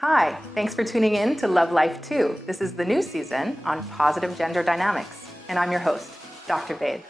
Hi, thanks for tuning in to Love Life 2. This is the new season on positive gender dynamics, and I'm your host, Dr. Babe.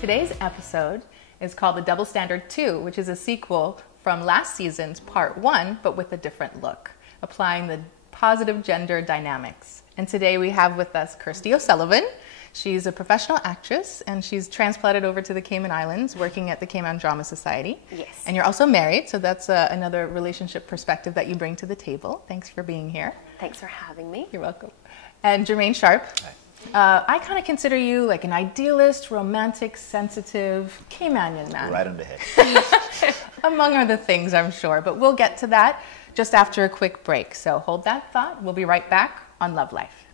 Today's episode is called The Double Standard 2, which is a sequel from last season's part 1, but with a different look, applying the positive gender dynamics. And today we have with us Kirsty O'Sullivan. She's a professional actress, and she's transplanted over to the Cayman Islands, working at the Cayman Drama Society. Yes. And you're also married, so that's another relationship perspective that you bring to the table. Thanks for being here. Thanks for having me. You're welcome. And Jermaine Sharpe. Hi. I kind of consider you like an idealist, romantic, sensitive Caymanian man. Right on the head. Among other things, I'm sure. But we'll get to that just after a quick break. So hold that thought. We'll be right back on Love Life.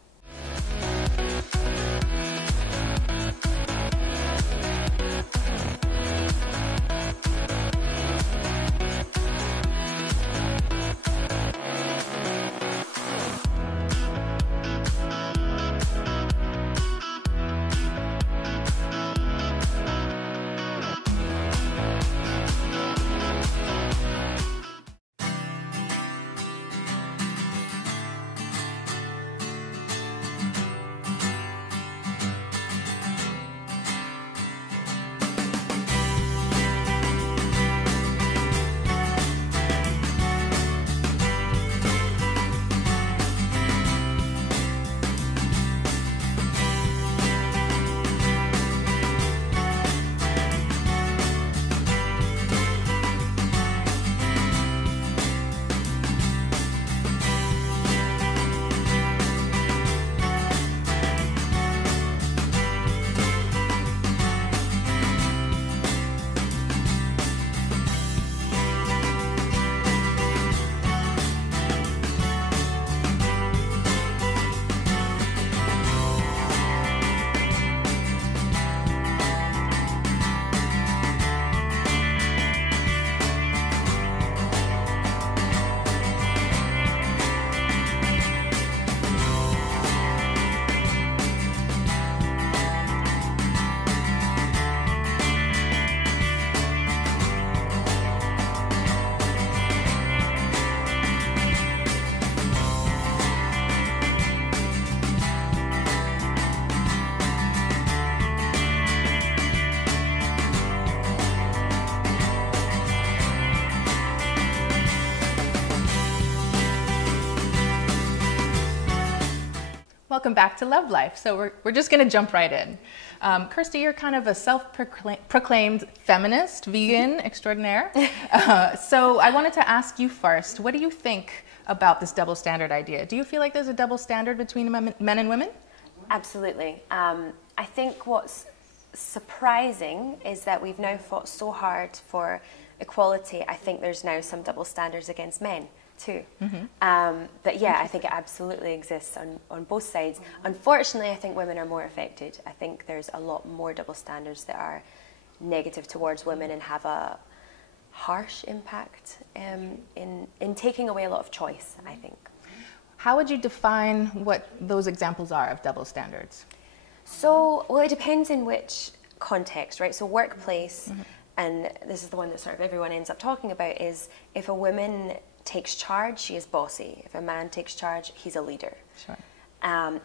Welcome back to Love Life. So we're just going to jump right in. Kirsty, you're kind of a self-proclaimed feminist, vegan extraordinaire. So I wanted to ask you first, what do you think about this double standard idea? Do you feel like there's a double standard between men and women? Absolutely. I think what's surprising is that we've now fought so hard for equality. I think there's now some double standards against men too. Mm-hmm. But yeah, I think it absolutely exists on both sides. Unfortunately, I think women are more affected. I think there's a lot more double standards that are negative towards women and have a harsh impact in taking away a lot of choice, I think. How would you define what those examples are of double standards? So, well, it depends in which context, right? So workplace, mm-hmm. and this is the one that sort of everyone ends up talking about, is if a woman takes charge, she is bossy. If a man takes charge, he's a leader. Sure.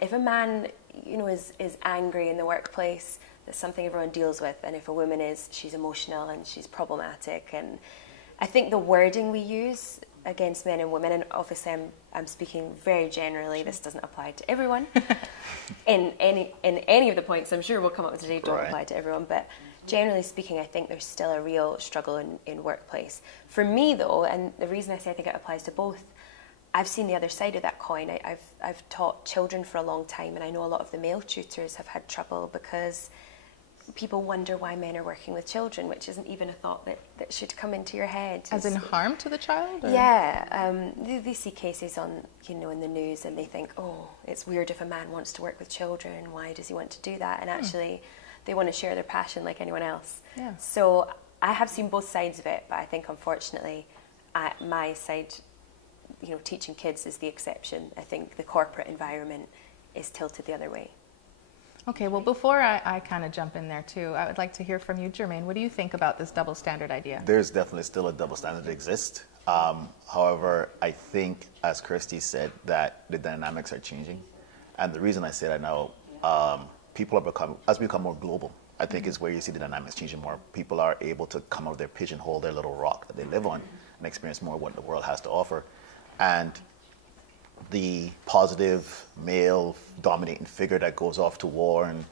If a man, is angry in the workplace, that's something everyone deals with. And if a woman is, she's emotional and she's problematic. And I think the wording we use against men and women, and obviously I'm speaking very generally, this doesn't apply to everyone. in any of the points I'm sure we'll come up with today don't apply to everyone, but generally speaking, I think there's still a real struggle in workplace. For me though, and the reason I say I think it applies to both, I've seen the other side of that coin. I've taught children for a long time, and I know a lot of the male tutors have had trouble because people wonder why men are working with children, which isn't even a thought that should come into your head. As in harm to the child? Or? Yeah. They see cases on, in the news, and they think, oh, it's weird if a man wants to work with children. Why does he want to do that? And actually, they want to share their passion like anyone else. Yeah. So I have seen both sides of it, but I think, unfortunately, my side, teaching kids is the exception. I think the corporate environment is tilted the other way. Okay, well, before I kind of jump in there too, I would like to hear from you, Jermaine. What do you think about this double standard idea? There's definitely still a double standard that exists. However, I think, as Kirsty said, that the dynamics are changing. And the reason I say that now, as we become more global, I think is where you see the dynamics changing more. People are able to come out of their pigeonhole, their little rock that they live on, and experience more of what the world has to offer. And the positive male dominating figure that goes off to war and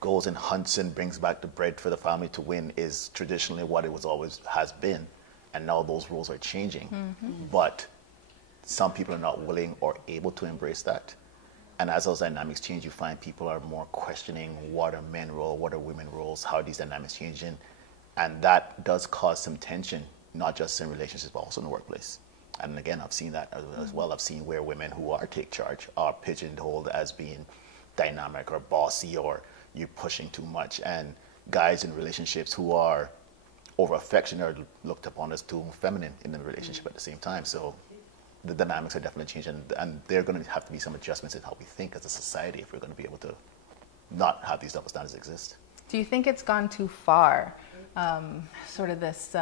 goes and hunts and brings back the bread for the family to win is traditionally what it was always has been, and now those rules are changing. But some people are not willing or able to embrace that, and as those dynamics change, you find people are more questioning what are men roles, what are women roles, how are these dynamics changing, and that does cause some tension, not just in relationships but also in the workplace. And again, I've seen that as well. I've seen where women who are take charge are pigeonholed as being dynamic or bossy, or you're pushing too much. And guys in relationships who are over affectionate are looked upon as too feminine in the relationship at the same time. So the dynamics are definitely changing, and there are going to have to be some adjustments in how we think as a society if we're going to be able to not have these double standards exist. Do you think it's gone too far? Sort of this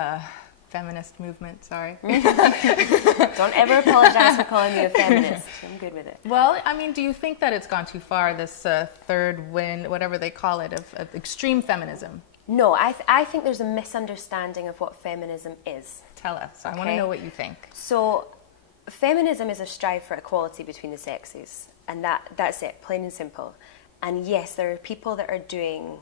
feminist movement, sorry. Don't ever apologize for calling me a feminist. I'm good with it. Well, I mean, do you think that it's gone too far, this third wind, whatever they call it, of extreme feminism? No, I think there's a misunderstanding of what feminism is. Tell us. Okay. I want to know what you think. So, feminism is a strive for equality between the sexes, and that's it, plain and simple. And yes, there are people that are doing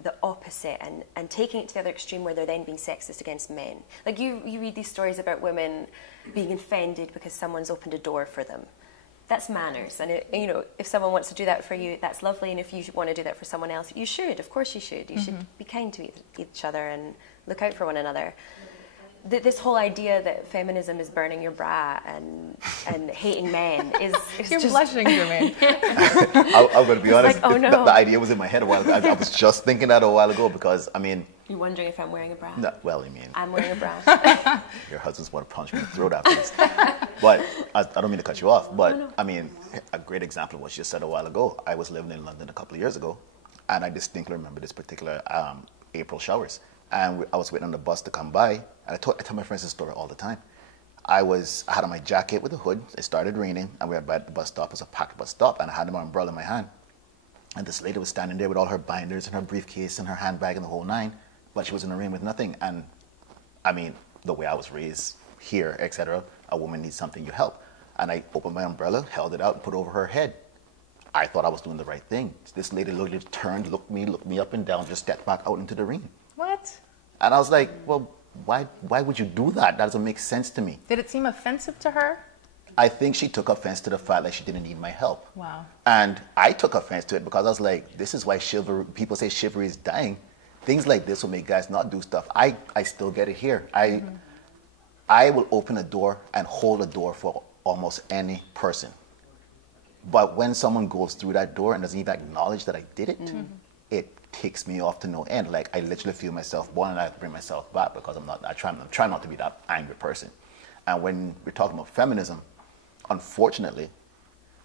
the opposite and taking it to the other extreme where they're then being sexist against men. Like you read these stories about women being offended because someone's opened a door for them. That's manners, and if someone wants to do that for you, that's lovely, and if you want to do that for someone else, you should, of course you should. You should be kind to each other and look out for one another. This whole idea that feminism is burning your bra and hating men is You're just... blushing, Jermaine. I'm going to be honest. Like, oh no. The idea was in my head a while ago. I was just thinking that a while ago because, I mean... You're wondering if I'm wearing a bra? No, well, I mean... I'm wearing a bra. Your husband's want to punch me in the throat after this. But I don't mean to cut you off, but No. I mean, a great example of what you said a while ago. I was living in London a couple of years ago, and I distinctly remember this particular April showers. And I was waiting on the bus to come by, and I tell my friends this story all the time. I had on my jacket with a hood. It started raining, and we were at the bus stop. It was a packed bus stop, and I had my umbrella in my hand. And this lady was standing there with all her binders and her briefcase and her handbag and the whole nine, but she was in the rain with nothing. And I mean, the way I was raised here, etc., a woman needs something, you help. And I opened my umbrella, held it out, and put it over her head. I thought I was doing the right thing. This lady literally turned, looked me up and down, just stepped back out into the rain. What? And I was like, well, why would you do that? That doesn't make sense to me. Did it seem offensive to her? I think she took offense to the fact that she didn't need my help. Wow. And I took offense to it because I was like, this is why people say chivalry is dying. Things like this will make guys not do stuff. I still get it here. I will open a door and hold a door for almost any person. But when someone goes through that door and doesn't even acknowledge that I did it, it takes me off to no end. Like, I literally feel myself born and I have to bring myself back because I'm trying not to be that angry person. And when we're talking about feminism, unfortunately,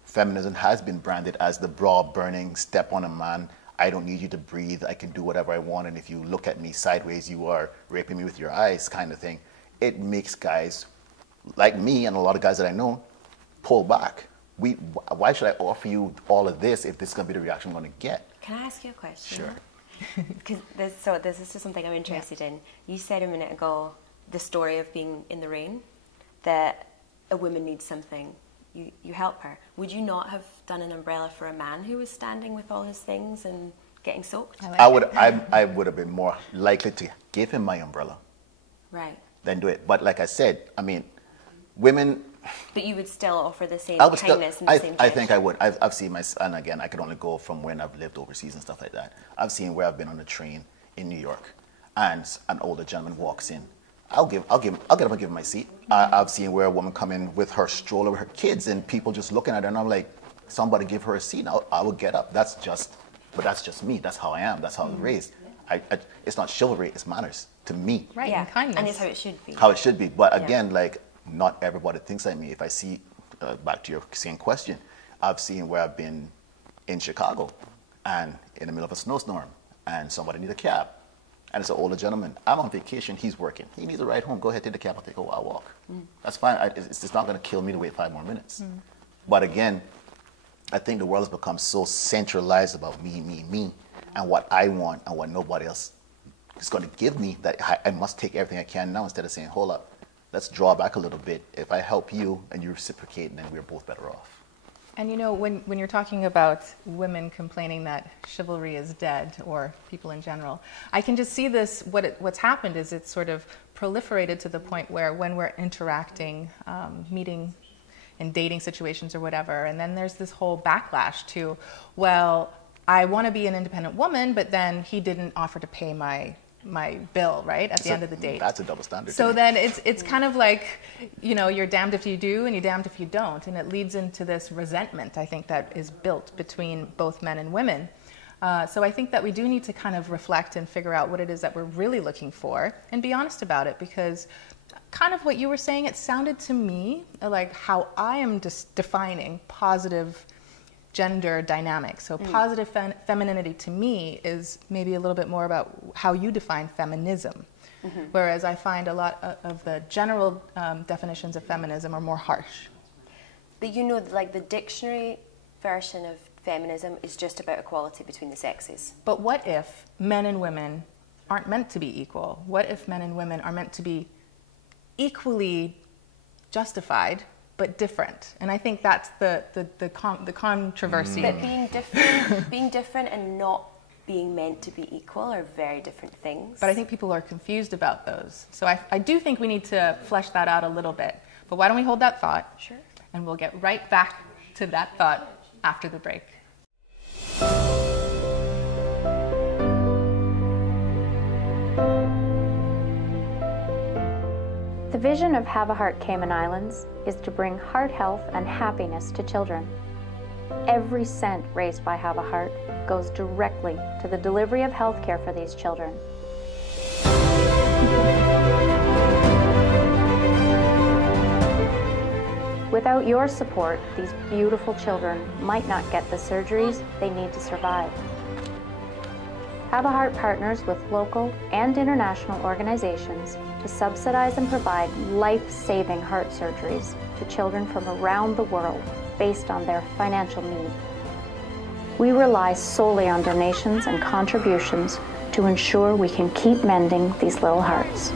feminism has been branded as the bra burning, step on a man, I don't need you to breathe, I can do whatever I want, and if you look at me sideways, you are raping me with your eyes kind of thing. It makes guys like me and a lot of guys that I know pull back. Why should I offer you all of this if this is going to be the reaction I'm going to get? Can I ask you a question? Sure. Because this is something I'm interested in. You said a minute ago the story of being in the rain, that a woman needs something, you help her. Would you not have done an umbrella for a man who was standing with all his things and getting soaked? I would have been more likely to give him my umbrella, right, than do it. But like I said, I mean, women But you would still offer the same I would kindness still, and the same I gesture? think I would. I've seen and again, I could only go from when I've lived overseas and stuff like that. I've seen where I've been on a train in New York, and an older gentleman walks in. I'll get up and give him my seat. I've seen where a woman come in with her stroller with her kids, and people just looking at her, and I'm like, somebody give her a seat. I will get up. That's just me. That's how I am. That's how I was raised. It's not chivalry. It's manners to me. Right, Yeah, and kindness. and it's how it should be. How it should be. But again, like, not everybody thinks like me. If I see, back to your same question, I've seen where I've been in Chicago and in the middle of a snowstorm and somebody need a cab. And it's an older gentleman. I'm on vacation. He's working. He needs a ride home. Go ahead, take the cab. I'll take a walk. That's fine. It's not going to kill me to wait 5 more minutes. But again, I think the world has become so centralized about me, and what I want and what nobody else is going to give me, that I must take everything I can now, instead of saying, hold up, let's draw back a little bit. If I help you and you reciprocate, then we're both better off. And you know, when you're talking about women complaining that chivalry is dead, or people in general, I can just see this, what's happened is it's sort of proliferated to the point where when we're interacting, meeting in dating situations or whatever, and then there's this whole backlash to, well, I want to be an independent woman, but then he didn't offer to pay my bill, right, at the end of the date. That's a double standard. So then it's kind of like, you know, you're damned if you do and you're damned if you don't. And it leads into this resentment, I think, that is built between both men and women. So I think that we do need to kind of reflect and figure out what it is that we're really looking for and be honest about it, because kind of what you were saying, it sounded to me like how I am just defining positive gender dynamics. So positive femininity to me is maybe a little bit more about how you define feminism. Whereas I find a lot of the general definitions of feminism are more harsh. But you know, like the dictionary version of feminism is just about equality between the sexes. But what if men and women aren't meant to be equal? What if men and women are meant to be equally justified but different? And I think that's the controversy. But being different and not being meant to be equal are very different things. But I think people are confused about those. So I do think we need to flesh that out a little bit. But why don't we hold that thought? Sure. And we'll get right back to that thought after the break. The vision of Have a Heart Cayman Islands is to bring heart health and happiness to children. Every cent raised by Have a Heart goes directly to the delivery of health care for these children. Without your support, these beautiful children might not get the surgeries they need to survive. Have a Heart partners with local and international organizations to subsidize and provide life-saving heart surgeries to children from around the world based on their financial need. We rely solely on donations and contributions to ensure we can keep mending these little hearts.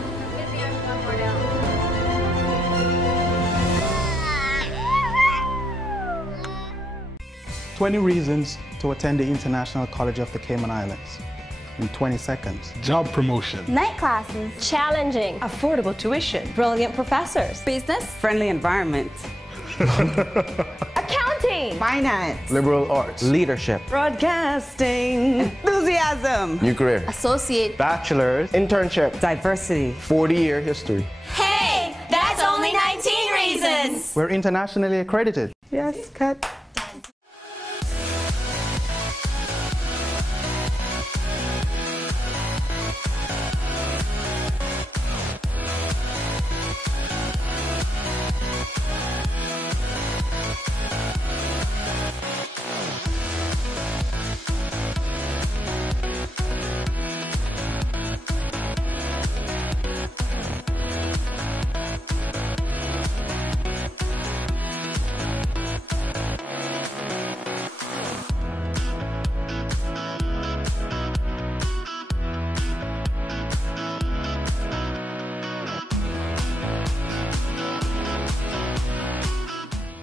20 reasons to attend the International College of the Cayman Islands in 20 seconds. Job promotion. Night classes. Challenging. Affordable tuition. Brilliant professors. Business. Friendly environment. Accounting. Finance. Liberal arts. Leadership. Broadcasting. Enthusiasm. New career. Associate. Bachelor's. Internship. Diversity. 40-year history. Hey, that's only 19 reasons. We're internationally accredited. Yes, cut.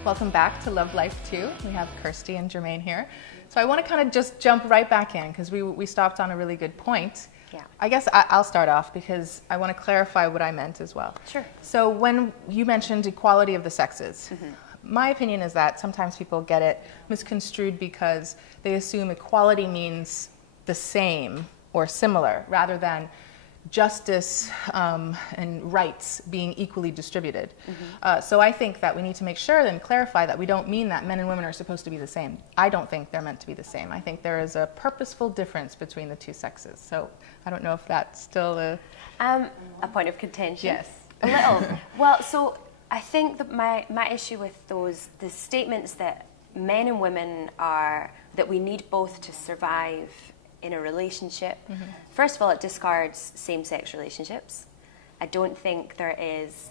Welcome back to Love Life 2. We have Kirsty and Jermaine here. So I want to kind of just jump right back in because we stopped on a really good point. Yeah. I guess I'll start off because I want to clarify what I meant as well. Sure. So when you mentioned equality of the sexes, my opinion is that sometimes people get it misconstrued because they assume equality means the same or similar rather than justice and rights being equally distributed. So I think that we need to make sure and clarify that we don't mean that men and women are supposed to be the same. I don't think they're meant to be the same. I think there is a purposeful difference between the two sexes. So I don't know if that's still a point of contention. Yes. A little. Well, so I think that my issue with the statements that men and women that we need both to survive in a relationship. First of all, it discards same-sex relationships. I don't think there is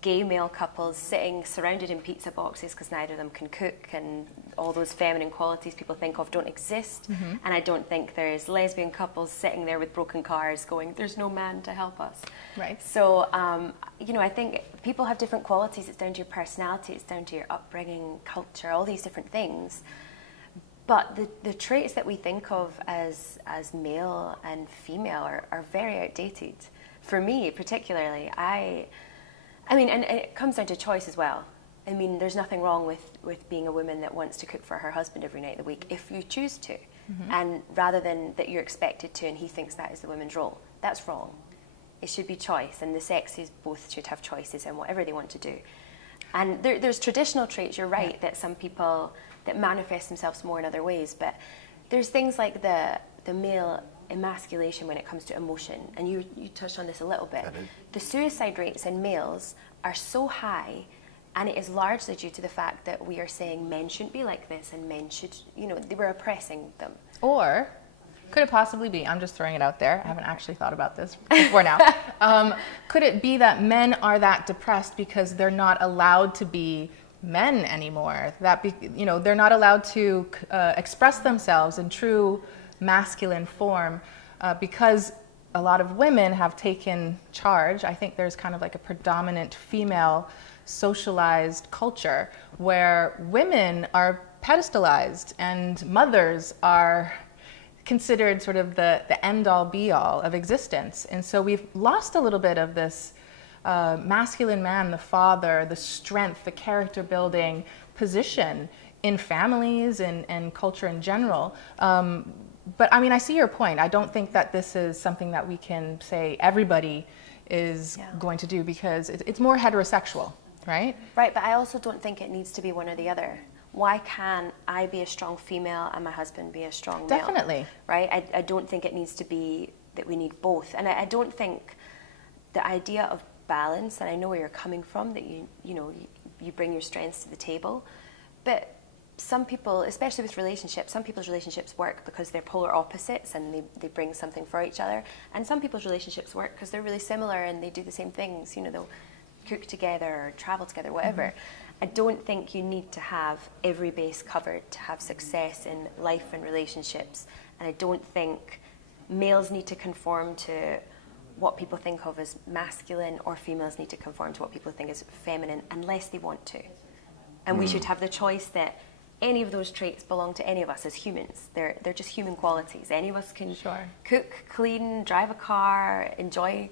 gay male couples sitting surrounded in pizza boxes because neither of them can cook, and all those feminine qualities people think of don't exist. And I don't think there's lesbian couples sitting there with broken cars going, there's no man to help us. Right. So, I think people have different qualities. It's down to your personality, it's down to your upbringing, culture, all these different things. But the traits that we think of as male and female are very outdated. For me, particularly, I mean, and it comes down to choice as well. I mean, there's nothing wrong with being a woman that wants to cook for her husband every night of the week if you choose to. And rather than that you're expected to and he thinks that is the woman's role. That's wrong. It should be choice, and the sexes both should have choices in whatever they want to do. And there's traditional traits, you're right, that some people that manifest themselves more in other ways, but there's things like the male emasculation when it comes to emotion, and you touched on this a little bit. The suicide rates in males are so high, and it is largely due to the fact that we are saying men shouldn't be like this, and men should, we're oppressing them. Or could it possibly be, I'm just throwing it out there, I haven't actually thought about this before now, could it be that men are that depressed because they're not allowed to be men anymore? They're not allowed to express themselves in true masculine form because a lot of women have taken charge. I think there's kind of like a predominant female socialized culture where women are pedestalized and mothers are considered sort of the end-all be-all of existence. And so we've lost a little bit of this masculine man, the father, the strength, the character building position in families and culture in general. But I mean, I see your point. I don't think that this is something that we can say everybody is going to do because it's more heterosexual, right? Right, but I also don't think it needs to be one or the other. Why can't I be a strong female and my husband be a strong male? Definitely. Right? I don't think it needs to be that we need both. And I don't think the idea of balance, and I know where you're coming from, that you bring your strengths to the table, but some people, especially with relationships, some people's relationships work because they're polar opposites and they bring something for each other, and some people's relationships work because they're really similar and they do the same things, they'll cook together or travel together, whatever. I don't think you need to have every base covered to have success in life and relationships, and I don't think males need to conform to what people think of as masculine, or females need to conform to what people think is feminine unless they want to. And we should have the choice that any of those traits belong to any of us as humans. They're just human qualities. Any of us can cook, clean, drive a car, enjoy,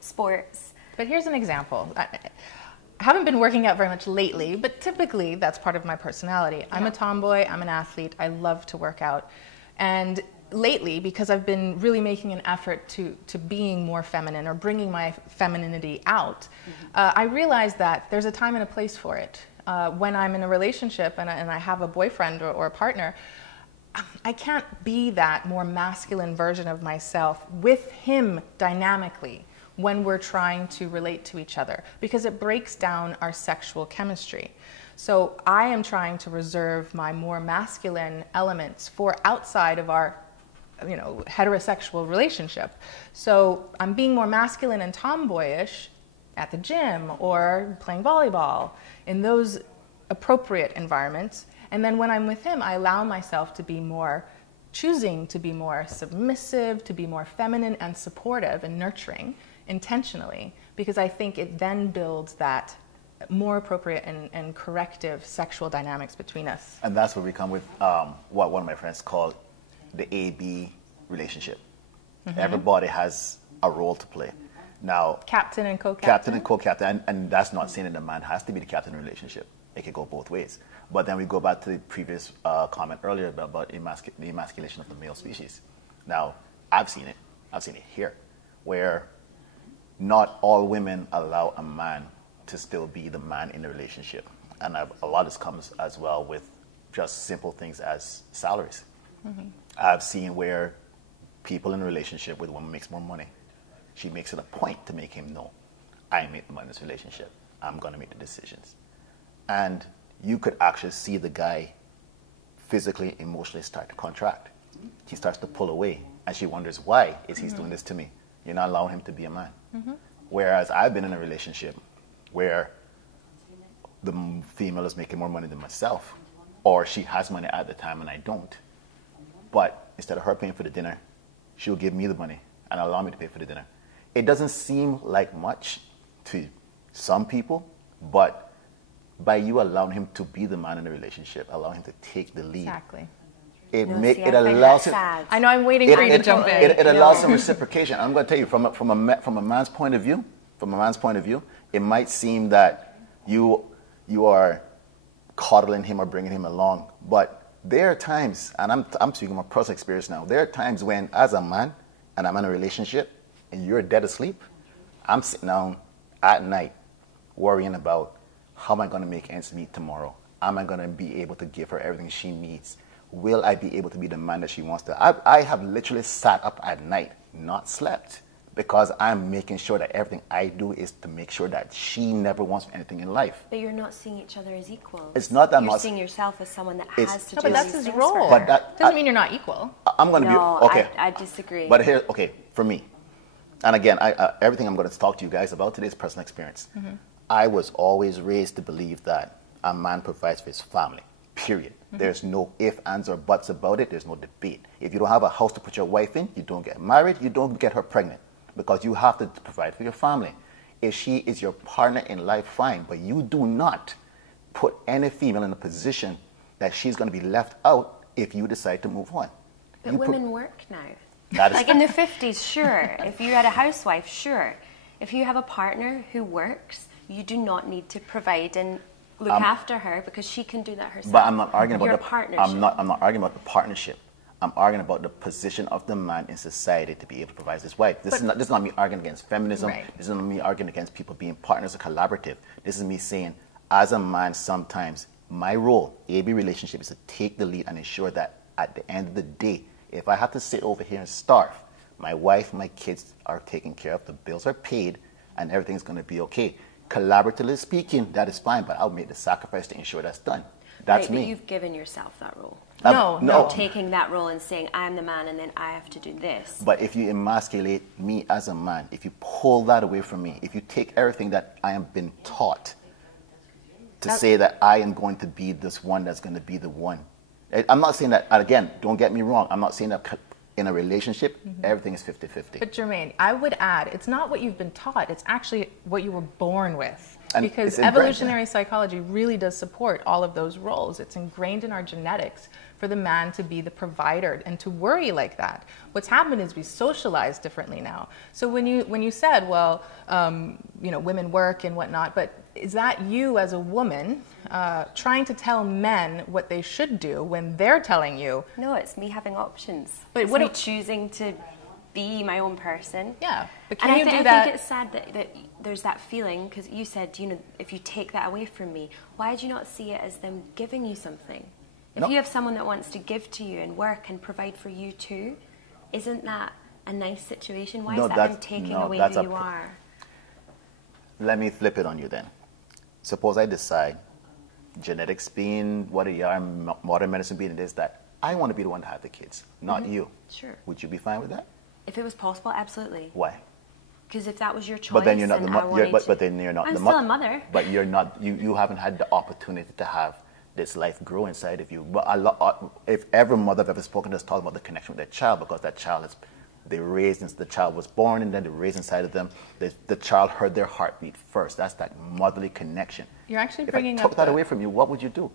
sports. But here's an example. I haven't been working out very much lately, but typically that's part of my personality. I'm a tomboy, I'm an athlete, I love to work out. And lately, because I've been really making an effort to being more feminine or bringing my femininity out, I realized that there's a time and a place for it. When I'm in a relationship and I have a boyfriend or a partner, I can't be that more masculine version of myself with him dynamically when we're trying to relate to each other, because it breaks down our sexual chemistry. So I am trying to reserve my more masculine elements for outside of our heterosexual relationship. So I'm being more masculine and tomboyish at the gym or playing volleyball in those appropriate environments. And then when I'm with him, I allow myself to be more, choosing to be more submissive, to be more feminine and supportive and nurturing intentionally, because I think it then builds that more appropriate and corrective sexual dynamics between us. And that's where we come with what one of my friends called the A-B relationship. Everybody has a role to play. Now, Captain and co-captain. Captain and co-captain, and that's not saying that the man has to be the captain in a relationship. It could go both ways. But then we go back to the previous comment earlier about the emasculation of the male species. Now, I've seen it here, where not all women allow a man to still be the man in the relationship. And a lot of this comes as well with just simple things as salaries. I've seen where people in a relationship with a woman makes more money. She makes it a point to make him know, I make the money in this relationship. I'm going to make the decisions. And you could actually see the guy physically, emotionally start to contract. He starts to pull away, and she wonders, why is he doing this to me? You're not allowing him to be a man. Whereas I've been in a relationship where the female is making more money than myself, or she has money at the time and I don't. But instead of her paying for the dinner, she'll give me the money and allow me to pay for the dinner. It doesn't seem like much to some people, but by you allowing him to be the man in the relationship, allowing him to take the lead, it allows him. I know, I'm waiting for you to jump in. It allows some reciprocation. I'm going to tell you, from a man's point of view, it might seem that you are coddling him or bringing him along, but there are times, and I'm speaking from personal experience now, there are times when, as a man, and I'm in a relationship, and you're dead asleep, I'm sitting down at night worrying about, how am I going to make ends meet tomorrow? Am I going to be able to give her everything she needs? Will I be able to be the man that she wants to? I have literally sat up at night, not slept, because I'm making sure that everything I do is to make sure that she never wants anything in life. But you're not seeing each other as equals. It's not that you're much. seeing yourself as someone that has to do but that's his role. But that doesn't mean you're not equal. I'm going to be okay. I disagree. But here, okay, for me, and again, everything I'm going to talk to you guys about today is personal experience. I was always raised to believe that a man provides for his family, period. There's no ifs, ands, or buts about it. There's no debate. If you don't have a house to put your wife in, you don't get married, you don't get her pregnant, because you have to provide for your family. If she is your partner in life, fine, but you do not put any female in a position that she's going to be left out if you decide to move on. But women work now. That is like in the 50s, sure. If you had a housewife, sure. If you have a partner who works, you do not need to provide and look after her, because she can do that herself. But I'm not arguing about partnership. I'm not arguing about the partnership. I'm arguing about the position of the man in society to be able to provide his wife. This is not me arguing against feminism. Right. This is not me arguing against people being partners or collaborative. This is me saying, as a man, sometimes my role, AB relationship, is to take the lead and ensure that at the end of the day, if I have to sit over here and starve, my wife, my kids are taken care of, the bills are paid, and everything's going to be okay. Collaboratively speaking, that is fine, but I'll make the sacrifice to ensure that's done. That's right, me. But you've given yourself that role. No. Taking that role and saying, I'm the man and then I have to do this. But if you emasculate me as a man, if you pull that away from me, if you take everything that I have been taught to say that I am going to be this one that's going to be the one. I'm not saying that, again, don't get me wrong, I'm not saying that in a relationship, everything is 50-50. But Jermaine, I would add, it's not what you've been taught, it's actually what you were born with. And because evolutionary psychology really does support all of those roles. It's ingrained in our genetics for the man to be the provider and to worry like that. What's happened is we socialize differently now. So when you said, well, women work and whatnot, but is that you as a woman trying to tell men what they should do when they're telling you? No, it's me having options. But it's what me choosing to be my own person. Yeah, but can you do that? I think it's sad that there's that feeling, because you said, if you take that away from me, why do you not see it as them giving you something? If you have someone that wants to give to you and work and provide for you too, isn't that a nice situation? Why is that them taking away who you are? Let me flip it on you then. Suppose I decide, genetics being what they are, modern medicine being it is, that I want to be the one to have the kids, not you. Sure. Would you be fine with that? If it was possible, absolutely. Why? Because if that was your choice, but then you're not the mother. But then you're not I'm the still a mother. But you're not. You haven't had the opportunity to have this life grow inside of you. But if every mother I've ever spoken to has talked about the connection with their child, because that child is, the child was born and then they raised inside of them. The child heard their heartbeat first. That's that motherly connection. You're actually if bringing I took that away from you, what would you do?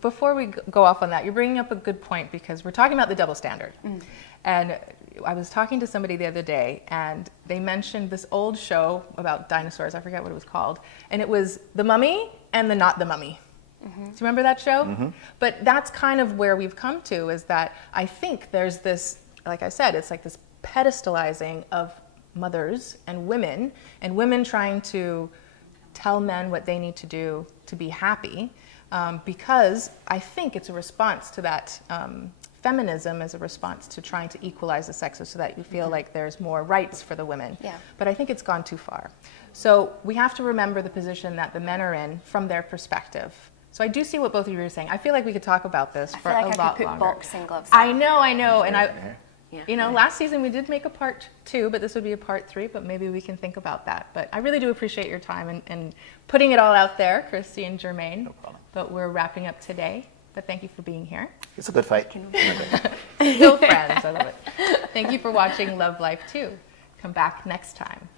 Before we go off on that, you're bringing up a good point, because we're talking about the double standard. And I was talking to somebody the other day, and they mentioned this old show about dinosaurs. I forget what it was called. And it was The Mummy and the Not the Mummy. Do you remember that show? But that's kind of where we've come to, is that I think there's this, like I said, it's like this pedestalizing of mothers and women trying to tell men what they need to do to be happy, because I think it's a response to that feminism, as a response to trying to equalize the sexes so that you feel like there's more rights for the women. Yeah. But I think it's gone too far. So we have to remember the position that the men are in from their perspective. So I do see what both of you are saying. I feel like we could talk about this for a lot longer. I could put boxing gloves I on. know. And Yeah. you know, last season we did make a part 2, but this would be a part 3, but maybe we can think about that. But I really do appreciate your time and putting it all out there, Kirsty and Jermaine. No problem. But we're wrapping up today. But thank you for being here. It's a good fight. Still friends, I love it. Thank you for watching Love Life 2. Come back next time.